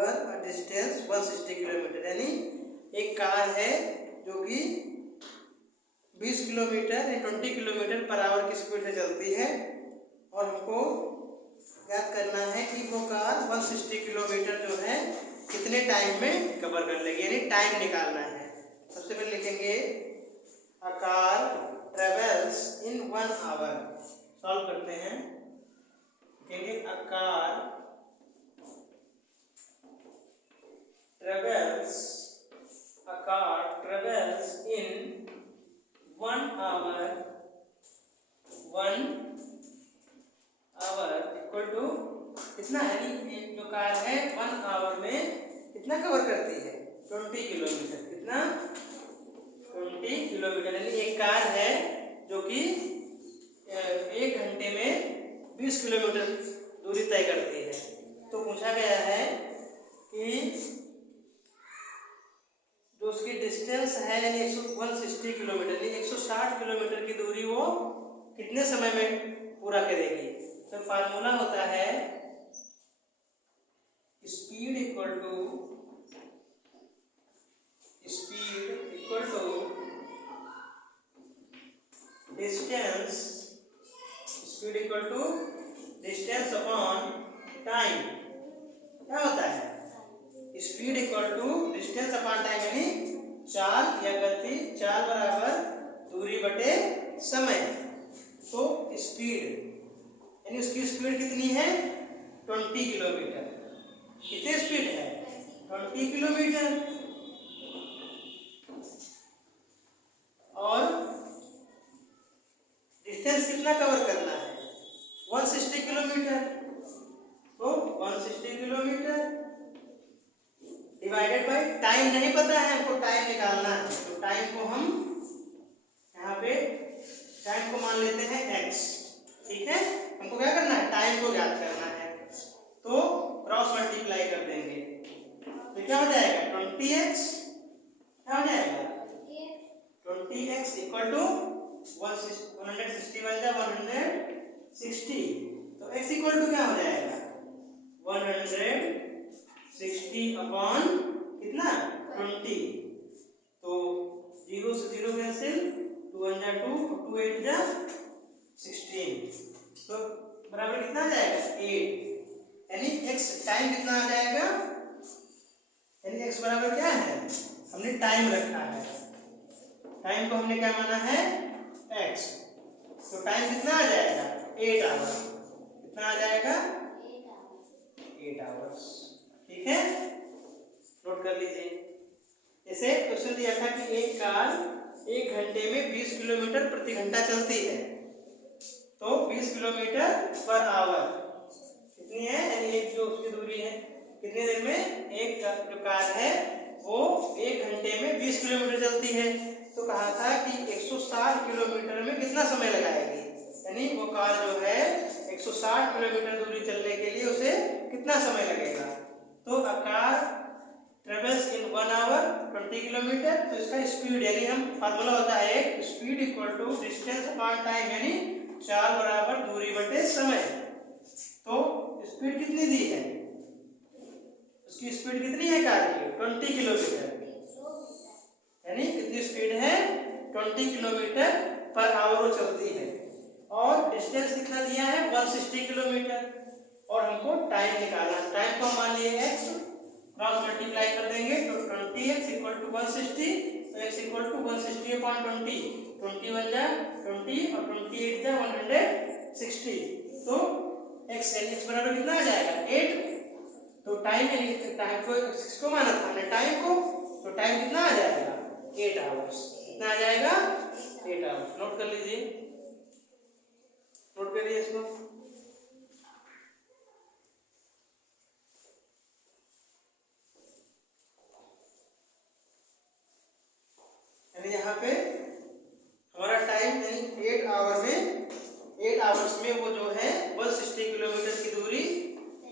Cover a distance 160 kilometre, यानी एक car है जो कि 20 किलोमीटर या 20 किलोमीटर पर आवर की स्पीड से चलती है और हमको याद करना है कि वो कार 160 किलोमीटर जो है कितने टाइम में कवर कर लेगी, यानी टाइम निकालना है। सबसे पहले लिखेंगे a car travels in 1 hour. Solve करते हैं, लिखेंगे a car travels in 1 hour equal to कितना है, एक जो कार है 1 आवर में कितना कवर करती है, 20 किलोमीटर। कितना, 20 किलोमीटर, यानी एक कार है जो कि 1 घंटे में 20 किलोमीटर दूरी तय करती है। तो पूछा गया है कि जो उसकी डिस्टेंस है यानी 160 किलोमीटर, यानी 160 किलोमीटर की दूरी वो कितने समय में पूरा करेगी। तो फार्मूला होता है speed equal to distance, speed equal to distance upon time. क्या होता है, speed equal to distance upon time, यानी चाल या गति, चाल बराबर दूरी बटे समय। तो स्पीड यानी उसकी स्पीड कितनी है, 20 किलोमीटर। कितनी स्पीड है, 20 किलोमीटर। और डिस्टेंस कितना कवर करना है, 160 किलोमीटर। तो 160 किलोमीटर डिवाइडेड बाय टाइम नहीं पता है हमको, टाइम निकालना है। तो टाइम को हम यहाँ पे टाइम को मान लेते हैं x। ठीक है, हमको क्या करना है, टाइम को ज्ञात करना है। तो क्रॉस मल्टीप्लाई कर देंगे तो क्या हो जाएगा, 20x। क्या हो जाएगा, 20x इक्वल टू 160 बन जाए 160। तो x इक्वल टू क्या हो जाएगा, 160 अपॉन कितना, 20। तो 0 से 0 कैंसिल, 2 1 जा 2, 2 8 जा 16। तो बराबर कितना आ जाएगा, 8। यानी x टाइम कितना आ जाएगा, यानी x बराबर क्या है, हमने टाइम रखा है, टाइम को हमने क्या माना है, x। तो टाइम कितना आ जाएगा, 8 आवर। कितना आ जाएगा, 8 आवर्स। ठीक है, नोट कर लीजिए। जैसे क्वेश्चन दिया था कि एक कार 1 घंटे में 20 किलोमीटर प्रति घंटा चलती है, तो 20 किलोमीटर पर आवर कितनी है, यानी एक जो उसकी दूरी है कितनी देर में, एक जो कार है वो 1 घंटे में 20 किलोमीटर चलती है। तो कहा था कि 160 किलोमीटर में कितना समय लगाएगी, यानी वो कार जो है 160 किलोमीटर दूरी चलने के लिए उसे कितना समय लगेगा। तो a car travels in 1 hour 20 kilometre. तो इसका स्पीड, यानी हम फार्मूला होता है एक speed equal to distance upon time, यानी चाल बराबर दूरी बटे समय। तो स्पीड कितनी दी है, उसकी स्पीड कितनी है कार की, 20 किलोमीटर, यानी कितनी स्पीड है, 20 किलोमीटर पर आवर वो चलती है। और डिस्टेंस कितना दिया है, 160 किलोमीटर। और हमको टाइम निकालना है, टाइम को हम मान लिए x, क्रॉस मल्टीप्लाई कर देंगे तो 20x इक्वल टू 160। तो x इक्वल टू 160 अपॉन 20, 20 1 जा 20 और 28 जा 160। तो x यानी x बराबर कितना आ जाएगा, 8। तो टाइम को किसको माना था हमने, टाइम को। तो टाइम कितना आ जाएगा, 8 आवर्स। कितना आ जाएगा, 8 आवर्स। नोट कर लीजिए, नोट करिए इसको। यानी यहाँ पे हमारा टाइम यानी 8 आवर में, 8 आवर्स में वो जो है 160 किलोमीटर की दूरी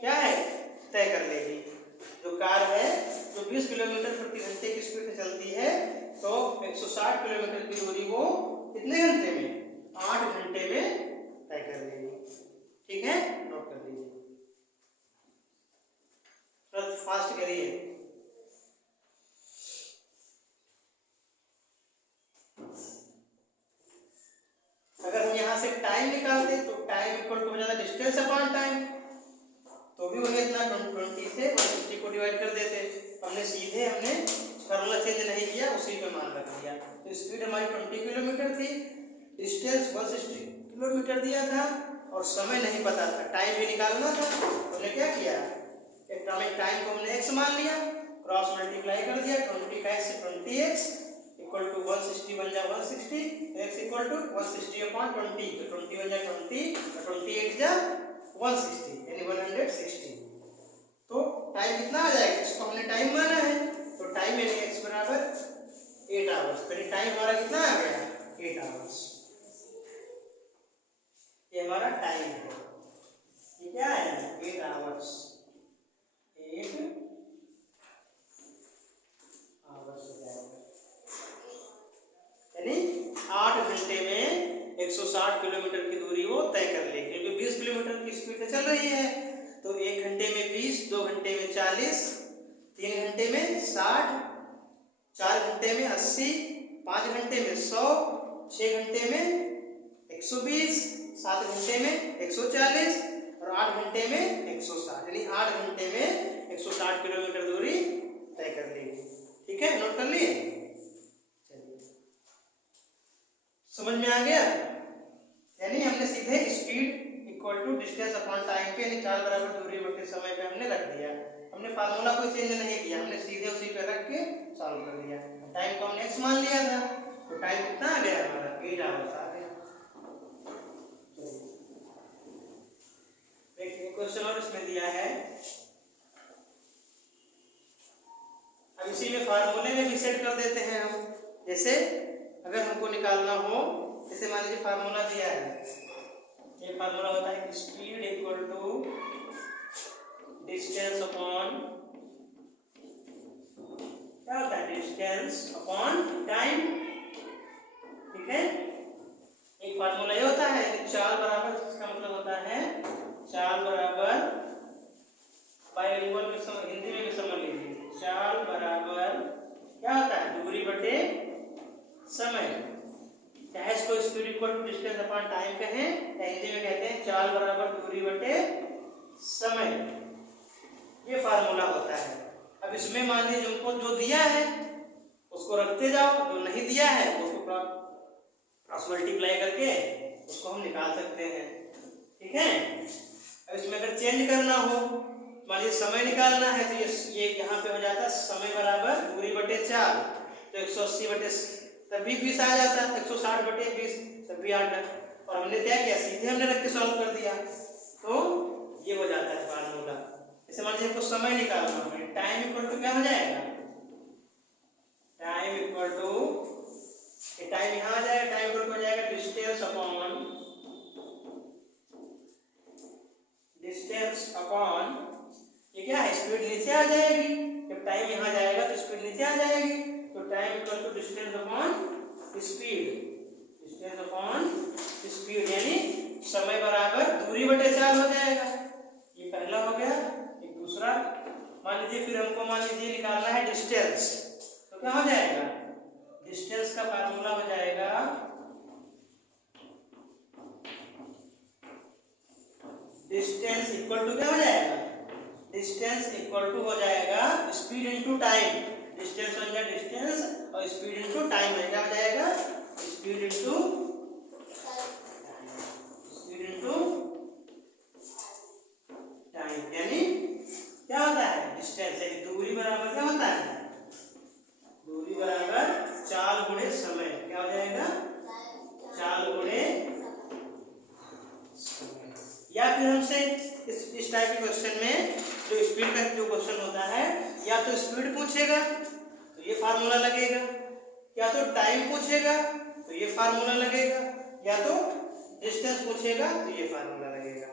क्या है, तय कर लेगी। जो कार है जो 20 किलोमीटर प्रति घंटे की स्पीड से चलती है, तो 160 किलोमीटर की दूरी वो कितने घंटे में, 8 घंटे में तय कर लेगी। ठीक है, नोट कर लीजिए। फास्ट करिए। अगर हम यहाँ से टाइम निकालते तो टाइम इक्वल टू हो जाता डिस्टेंस अपॉन टाइम, तो भी वही इतना 20 से 160 को डिवाइड कर देते। हमने सीधे फार्मूला चेंज नहीं किया, उसी पे मान रख दिया। तो स्पीड हमारी 20 किलोमीटर थी, डिस्टेंस 160 किलोमीटर दिया था और समय नहीं पता था, टाइम भी निकालना था। हमने क्या किया, एटॉमिक टाइम को हमने x मान लिया, क्रॉस मल्टीप्लाई कर दिया, 20 का x से 20x इक्वल टू 160 बन जाए 160, x इक्वल टू 160 अपॉन 20, तो 20 बन जाए 20 और 28 जा 160 यानी 160। तो टाइम कितना आ जाएगा, इसको हमने टाइम माना है, तो टाइम यानी x बराबर 8 आवर्स। तो टाइम हमारा कितना आ गया, 8 आवर्स। ये हमारा टाइम है, ये क्या है 8 आवर्स, 8 आवर्स हो जाएगा। यानी 8 घंटे में 160 किलोमीटर की दूरी वो तय कर लेगी, क्योंकि 20 किलोमीटर की स्पीड से चल रही है। तो 1 घंटे में 20, 2 घंटे में 40, 3 घंटे में 60, 4 घंटे में 80, 5 घंटे में 100, 6 घंटे में 120, 7 घंटे में 140 और 8 घंटे में 160, यानी 8 घंटे में 160 किलोमीटर दूरी तय कर लेगी। ठीक है, नोट कर लिए, चलिए समझ में आ गया। यानी हमने सीधे speed equal to distance upon time पे, यानी 4 बराबर दूरी बटे समय पे हमने रख दिया। हमने फार्मूला कोई चेंज नहीं किया, हमने सीधे उसी पे रख के सॉल्व कर दिया। टाइम को हमने x मान लिया था, तो टाइम कितना आ गया हमारा 8 आवर्स आ गया। देखिए क्वेश्चन और इसमें दिया है, अब इसी में फार्मूले में भी सेट कर देते हैं हम। जैसे अगर हमको निकालना हो, जैसे मान लीजिए फार्मूला दिया है, ये फार्मूला होता है कि speed equal to distance upon, क्या होता है डिस्टेंस अपॉन टाइम। ठीक है, एक फार्मूला ये होता है कि चाल बराबर, इसका मतलब होता है चाल बराबर, बाइलिंगुअल में हिंदी में भी समझ लीजिए, चाल बराबर क्या होता है दूरी बटे समय। चाहे इसको speed equal to distance upon time कहें, या हिंदी में कहते हैं चाल बराबर दूरी बटे समय, ये फार्मूला होता है। अब इसमें मान लीजिए उनको जो दिया है उसको रखते जाओ, जो नहीं दिया है उसको क्रॉस मल्टीप्लाई करके उसको हम निकाल सकते हैं। ठीक है, अब इसमें अगर चेंज करना हो, मान लीजिए समय निकालना है, तो ये यहाँ पे हो जाता है समय बराबर दूरी बटे 4, तो 180 बटे तब भी 20 आ जाता है, 160 बटे 20 तब भी 8। और हमने क्या किया, सीधे हमने रख के सॉल्व कर दिया, तो ये हो जाता है फार्मूला। जैसे मान लीजिए हमको समय निकालना है, टाइम इक्वल टू क्या हो जाएगा, टाइम इक्वल टू, टाइम यहाँ आ जाएगा, टाइम इक्वल टू हो जाएगा डिस्टेंस अपॉन ये क्या है, स्पीड नीचे आ जाएगी। जब टाइम यहाँ जाएगा तो स्पीड नीचे आ जाएगी, तो time equal to distance upon speed, distance upon speed यानी समय बराबर दूरी बटे 4 हो जाएगा। ये पहला हो गया। एक दूसरा मान लीजिए, फिर हमको मान लीजिए निकालना है डिस्टेंस, तो क्या हो जाएगा, डिस्टेंस का फार्मूला हो जाएगा डिस्टेंस इक्वल टू क्या हो जाएगा, डिस्टेंस इक्वल टू हो जाएगा स्पीड इनटू टाइम। डिस्टेंस हो जाएगा डिस्टेंस और स्पीड इनटू टाइम क्या हो जाएगा, स्पीड इनटू टाइम। यानी क्या होता है, डिस्टेंस यानी दूरी बराबर क्या होता है, दूरी बराबर चाल गुणे समय, क्या हो जाएगा चाल गुणे समय। या फिर हमसे इस टाइप के क्वेश्चन में जो स्पीड का जो क्वेश्चन होता है, या तो स्पीड पूछेगा तो ये फार्मूला लगेगा, या तो टाइम पूछेगा तो ये फार्मूला लगेगा, या तो डिस्टेंस पूछेगा तो ये फार्मूला लगेगा।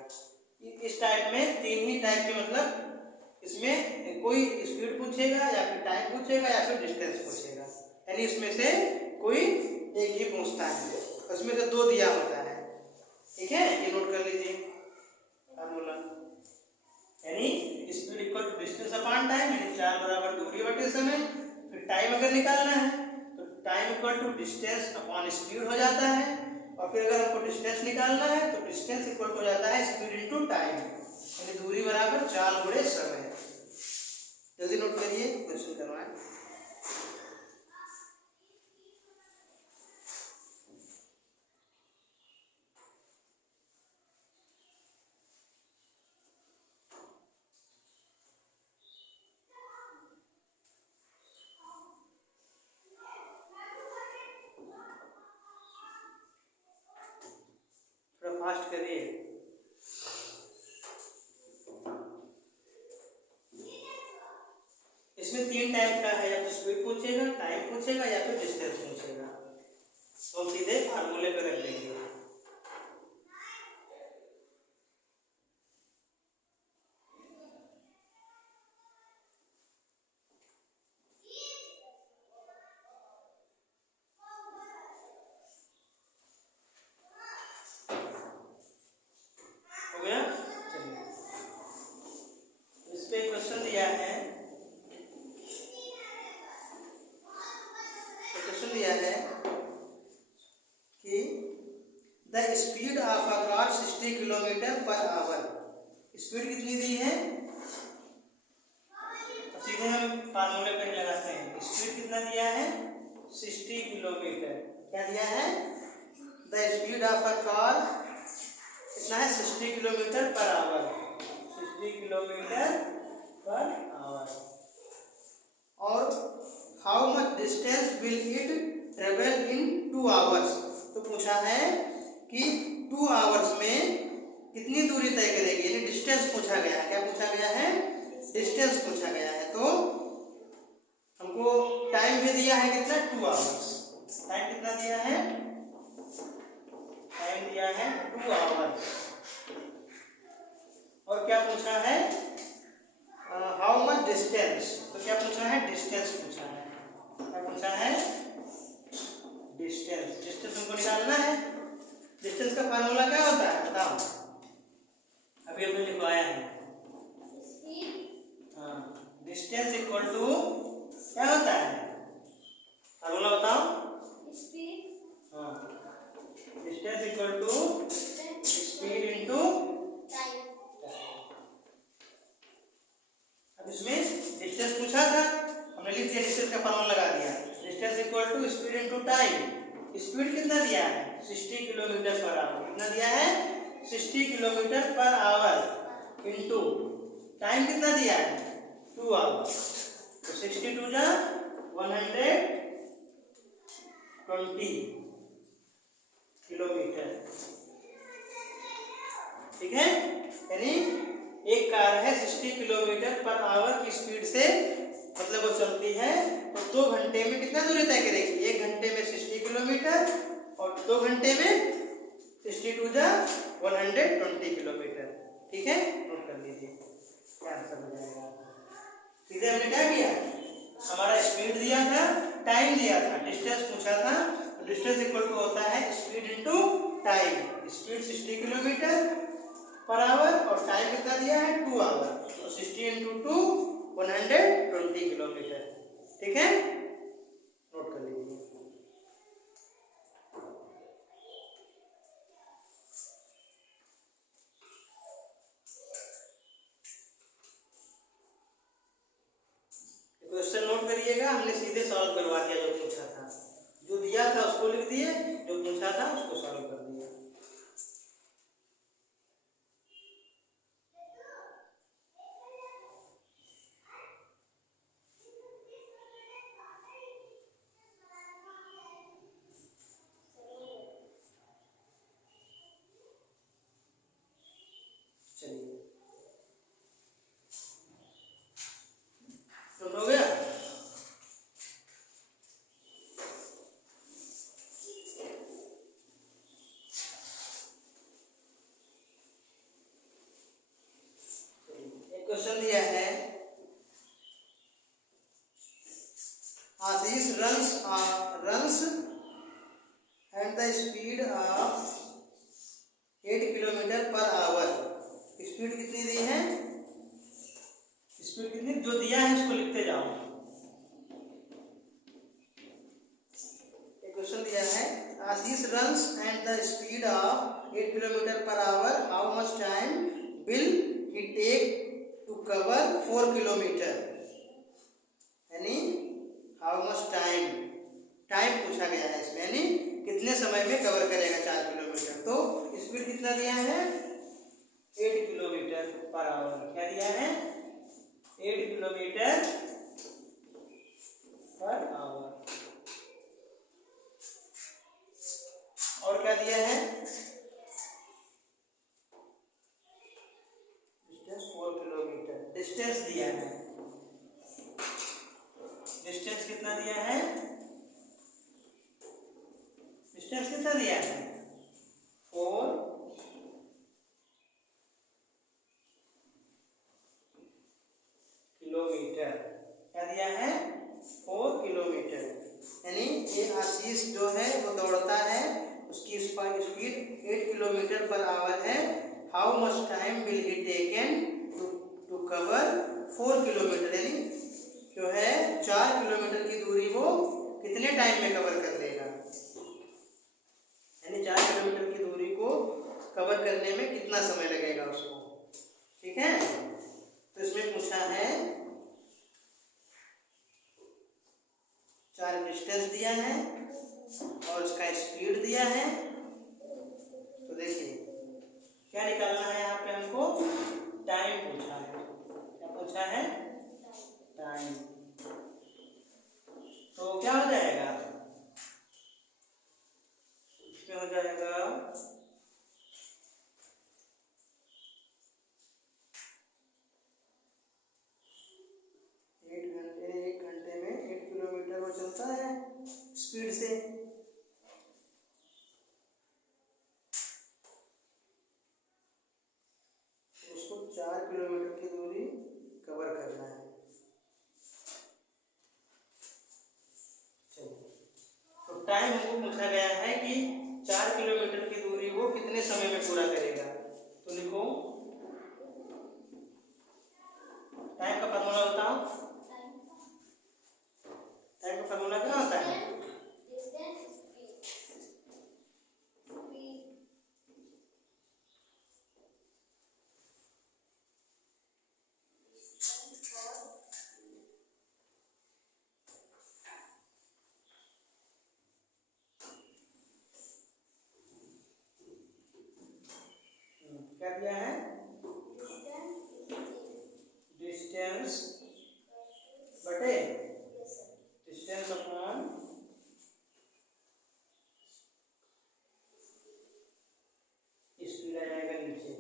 इस टाइप में 3 ही टाइप के, मतलब इसमें कोई स्पीड पूछेगा या फिर टाइम पूछेगा या फिर डिस्टेंस पूछेगा, यानी इसमें से कोई एक ही पूछता है, उसमें से 2 दिया होता है। ठीक है, ये नोट कर लीजिए फार्मूला, यानी speed equal to distance upon time, यानी 4 बराबर दूरी बटे समय। फिर टाइम अगर निकालना है तो time equal to distance upon speed हो जाता है, और फिर अगर हमको डिस्टेंस निकालना है तो डिस्टेंस इक्वल हो जाता है स्पीड इनटू टाइम, यानी दूरी बराबर 4 गुणे समय। जल्दी नोट करिए, क्वेश्चन करवाएं। थोड़ा फास्ट करिए। इसमें 3 टाइप का है, या तो स्पीड पूछेगा, टाइम पूछेगा, या फिर डिस्टेंस पूछेगा। तो हम सीधे फार्मूले पे रख देंगे। हो गया? चलिए, इस पे क्वेश्चन दिया है, कि the speed of a car 60 kilometre per our. Speed कितनी दी है? तो सीधे हम फार्मूले पे लगाते हैं। स्पीड कितना दिया है? 60 किलोमीटर। क्या दिया है? The speed of a car कितना है? 60 kilometre per hour. 60 kilometre per hour. और how much distance will it travel in 2 hours. तो पूछा है कि 2 आवर्स में कितनी दूरी तय करेगी, यानी डिस्टेंस पूछा गया है। क्या पूछा गया है? डिस्टेंस पूछा गया है। तो हमको टाइम भी दिया है कितना? 2 आवर्स। टाइम कितना दिया है? टाइम दिया है 2 आवर्स। और क्या पूछा है? How much distance. तो क्या पूछा है? डिस्टेंस पूछा है। क्या पूछा है? डिस्टेंस। डिस्टेंस हमको निकालना है। डिस्टेंस का फार्मूला क्या होता है बताओ? अभी हमने लिखवाया है। हाँ, डिस्टेंस इक्वल टू क्या होता है? फार्मूला बताओ। हाँ, distance equal to speed into time. अब इसमें डिस्टेंस पूछा था, हमने लिख दिया, डिस्टेंस का फार्मूला लगा दिया। Distance equal to speed into time. Speed कितना दिया है? 60 किलोमीटर पर आवर। कितना दिया है? 60 kilometre per our into time कितना दिया है? 2 आवर। तो 62 जा 120 किलोमीटर। ठीक है, यानी एक कार है 60 किलोमीटर पर आवर की स्पीड से, मतलब वो चलती है, तो 2 घंटे में कितना दूरी तय करेगी? 1 घंटे में 60 किलोमीटर, और 2 घंटे में 62 जा 120 किलोमीटर। ठीक है, नोट कर लीजिए, क्या आंसर हो जाएगा। सीधे हमने क्या किया? हमारा स्पीड दिया था, टाइम दिया था, डिस्टेंस पूछा था। तो डिस्टेंस इक्वल टू होता है speed into time. Speed 60 kilometre per hour, और टाइम कितना दिया है? 2 आवर। तो 60 इंटू 2 120 किलोमीटर। ठीक है, नोट कर लीजिए। क्वेश्चन नोट करिएगा, हमने सीधे सॉल्व करवा दिया। जो पूछा था, जो दिया था उसको लिख दिए, जो पूछा था उसको सॉल्व कर दिया। चलिए, तो हो गया। एक क्वेश्चन दिया है, आशीष runs at the speed of 8 kilometre per our. Speed कितनी दी है? स्पीड कितनी जो दिया है उसको लिखते जाओ। एक क्वेश्चन दिया है, Ashish runs at the speed of 8 kilometre per hour, how much time will he take to cover 4 kilometre. यानी हाउ मच टाइम, टाइम पूछा गया है इसमें, यानी कितने समय में कवर करेगा 4 किलोमीटर। तो स्पीड कितना दिया है 8 किलोमीटर पर आवर। क्या दिया है 8 किलोमीटर पर आवर। और क्या दिया है डिस्टेंस 4 किलोमीटर, डिस्टेंस दिया है। डिस्टेंस कितना दिया है, डिस्टेंस कितना दिया है 4 किलोमीटर। क्या दिया है 4 किलोमीटर। यानी ये आशीष जो है वो दौड़ता है, उसकी स्पीड 8 किलोमीटर पर आवर है। How much time will he taken to cover 4 kilometre. यानी जो है 4 किलोमीटर की दूरी वो कितने टाइम में कवर कर लेगा। यानी 4 किलोमीटर की दूरी को कवर करने में कितना समय लगेगा उसको। ठीक है, तो इसमें पूछा है 4 डिस्टेंस दिया है और उसका स्पीड दिया है। तो देखिए क्या निकालना है यहाँ पे हमको, टाइम पूछा है। क्या पूछा है टाइम। तो क्या हो जाएगा इसमें, हो जाएगा 1 घंटे में 8 किलोमीटर वो चलता है स्पीड से। उसको 4 किलोमीटर की दूरी कवर करना है। चलिए, तो टाइम हमको पूछा गया है कि 4 किलोमीटर की दूरी वो कितने समय में पूरा करेगा। तो लिखो टाइम का फॉर्मूला बताओ। टाइम का फॉर्मूला क्या होता है, क्या दिया है डिस्टेंस बटे डिस्टेंस अपॉन स्पीड आ जाएगा नीचे।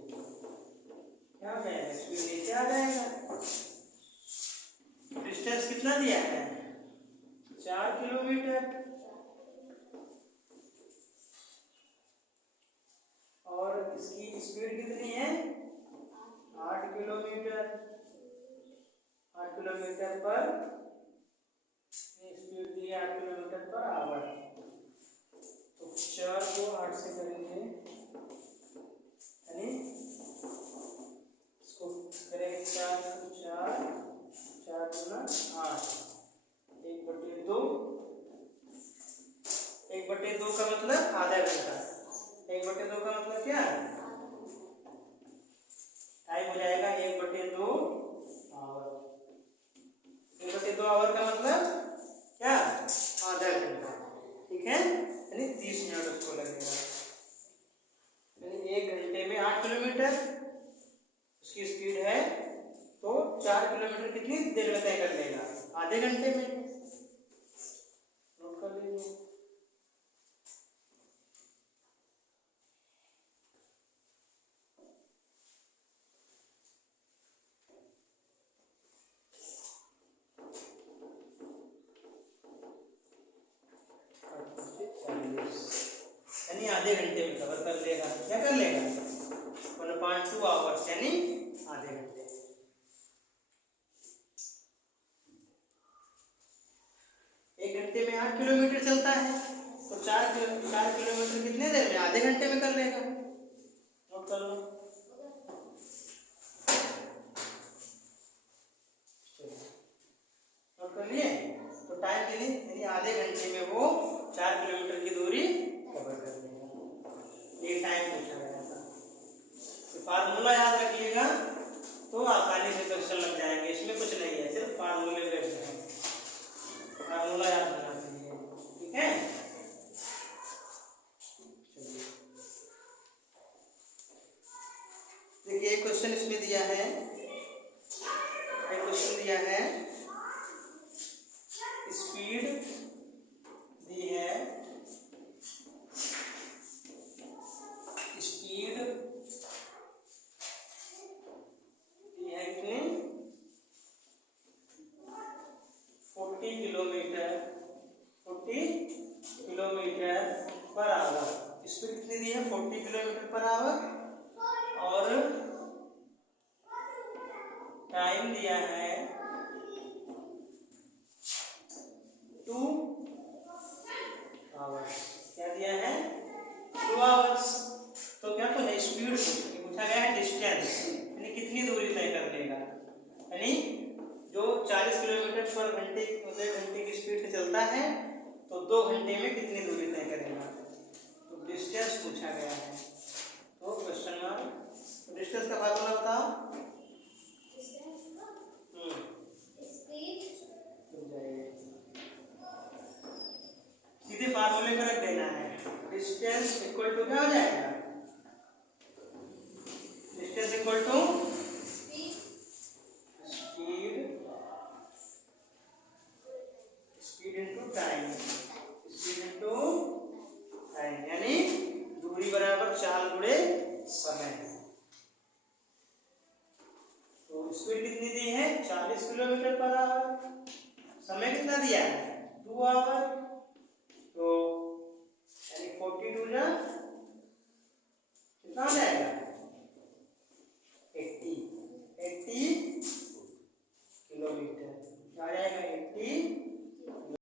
क्या हो जाएगा स्पीड नीचे आ जाएगा। डिस्टेंस कितना दिया है 4 किलोमीटर और इसकी स्पीड कितनी है 8 किलोमीटर। 8 किलोमीटर पर speed the 8 kilometre per our. तो 4 को 8 से करेंगे, यानी इसको करेंगे 4 को 4, 4 गुना 8, 1/2। 1/2 का मतलब आधा घंटा। 1/2 का मतलब क्या टाइम हो जाएगा 1/2 आवर। 1/2 आवर का मतलब क्या आधा घंटा। ठीक है, यानी 30 मिनट उसको लगेगा। यानी 1 घंटे में 8 किलोमीटर उसकी स्पीड है, तो 4 किलोमीटर कितनी देर में तय कर लेगा आधे घंटे में। नोट कर लीजिए। यानी आधे घंटे में कवर कर लेगा। क्या कर लेगा 1.2 आवर्स, यानी आधे घंटे। एक घंटे में 8 किलोमीटर चलता है, तो 4 किलोमीटर कितने देर में आधे घंटे में कर लेगा। नोट कर लो। घंटे में वो 4 किलोमीटर की दूरी कवर कर लेगा। ये टाइम पूछा गया था। तो फार्मूला याद रखिएगा तो आसानी से क्वेश्चन लग जाएंगे। इसमें कुछ नहीं है, सिर्फ फार्मूले बेस्ड है, फार्मूला याद होना चाहिए। ठीक है, देखिए एक क्वेश्चन इसमें दिया है, एक क्वेश्चन दिया है, स्पीड दी है, स्पीड दी है कितनी 40 किलोमीटर पर आवर। स्पीड कितनी दी है 40 किलोमीटर पर आवर, और टाइम दिया है 2 आवर्स। क्या दिया है 2 आवर्स। तो क्या पूछा, स्पीड पूछा गया है, डिस्टेंस यानी कितनी दूरी तय कर लेगा, यानी जो 40 किलोमीटर पर घंटे की स्पीड से चलता है तो 2 घंटे में कितनी दूरी तय करेगा। तो डिस्टेंस पूछा गया है। तो क्वेश्चन मार्क, डिस्टेंस का फार्मूला बताओ। सीधे फार्मूले पर रख देना है, डिस्टेंस इक्वल टू क्या हो जाएगा, distance equal to speed into time, speed into time, यानी दूरी बराबर 4 गुणे समय। तो स्पीड कितनी दी है 40 किलोमीटर पर आवर, समय कितना दिया है 2 आवर।